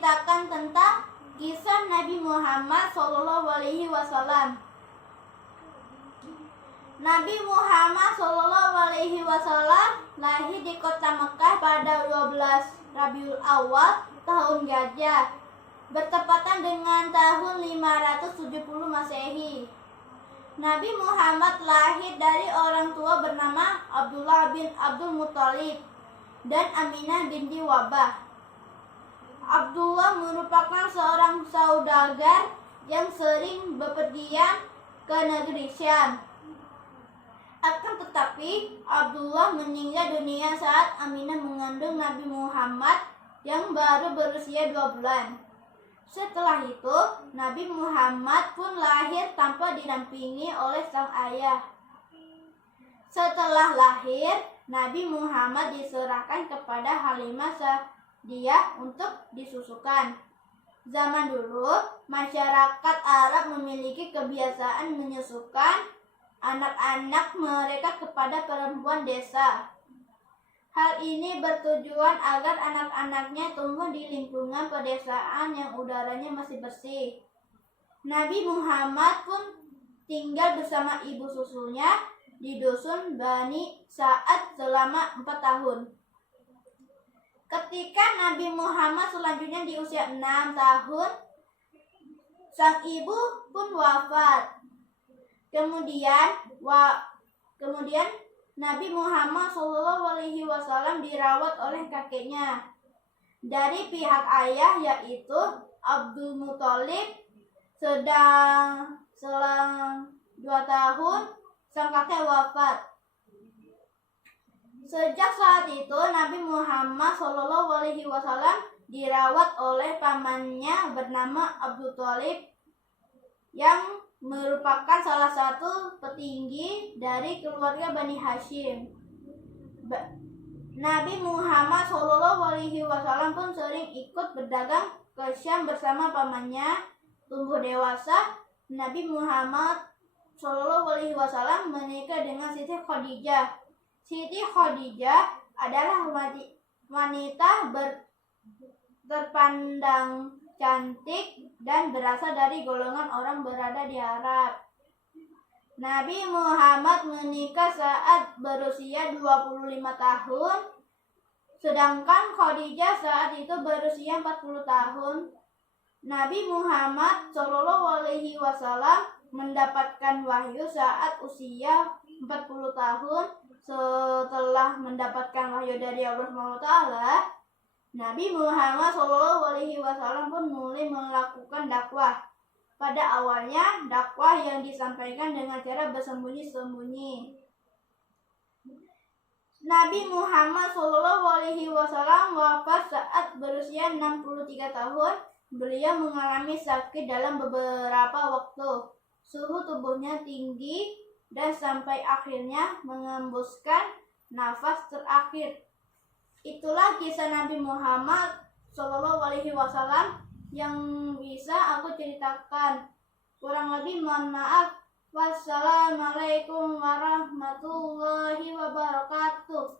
menceritakan tentang kisah Nabi Muhammad SAW. Nabi Muhammad SAW lahir di kota Mekah pada 12 Rabiul Awal tahun Gajah, bertepatan dengan tahun 570 Masehi. Nabi Muhammad lahir dari orang tua bernama Abdullah bin Abdul Muthalib dan Aminah binti Wahbah. Abdullah merupakan seorang saudagar yang sering bepergian ke negeri Syam. Akan tetapi, Abdullah meninggal dunia saat Aminah mengandung Nabi Muhammad yang baru berusia 2 bulan. Setelah itu, Nabi Muhammad pun lahir tanpa didampingi oleh sang ayah. Setelah lahir, Nabi Muhammad diserahkan kepada Halimah Sa'diyah untuk disusukan. Zaman dulu, masyarakat Arab memiliki kebiasaan menyusukan anak-anak mereka kepada perempuan desa. Hal ini bertujuan agar anak-anaknya tumbuh di lingkungan pedesaan yang udaranya masih bersih. Nabi Muhammad pun tinggal bersama ibu susunya di dusun Bani Sa'ad selama 4 tahun. Ketika Nabi Muhammad selanjutnya di usia 6 tahun, sang ibu pun wafat. Kemudian Nabi Muhammad SAW dirawat oleh kakeknya dari pihak ayah, yaitu Abdul Muthalib. Selang 2 tahun sang kakek wafat. Sejak saat itu Nabi Muhammad SAW dirawat oleh pamannya bernama Abdul Thalib yang merupakan salah satu petinggi dari keluarga Bani Hashim. Nabi Muhammad SAW pun sering ikut berdagang ke Syam bersama pamannya. Tumbuh dewasa, Nabi Muhammad SAW menikah dengan Siti Khadijah. Siti Khadijah adalah wanita terpandang cantik dan berasal dari golongan orang berada di Arab. Nabi Muhammad menikah saat berusia 25 tahun, sedangkan Khadijah saat itu berusia 40 tahun. Nabi Muhammad SAW mendapatkan wahyu saat usia 40 tahun. Setelah mendapatkan wahyu dari Allah SWT, Nabi Muhammad SAW pun mulai melakukan dakwah. Pada awalnya, dakwah yang disampaikan dengan cara bersembunyi-sembunyi. Nabi Muhammad SAW wafat saat berusia 63 tahun. Beliau mengalami sakit dalam beberapa waktu. Suhu tubuhnya tinggi dan sampai akhirnya mengembuskan nafas terakhir. Itulah kisah Nabi Muhammad SAW yang bisa aku ceritakan. Kurang lebih mohon maaf. Wassalamualaikum warahmatullahi wabarakatuh.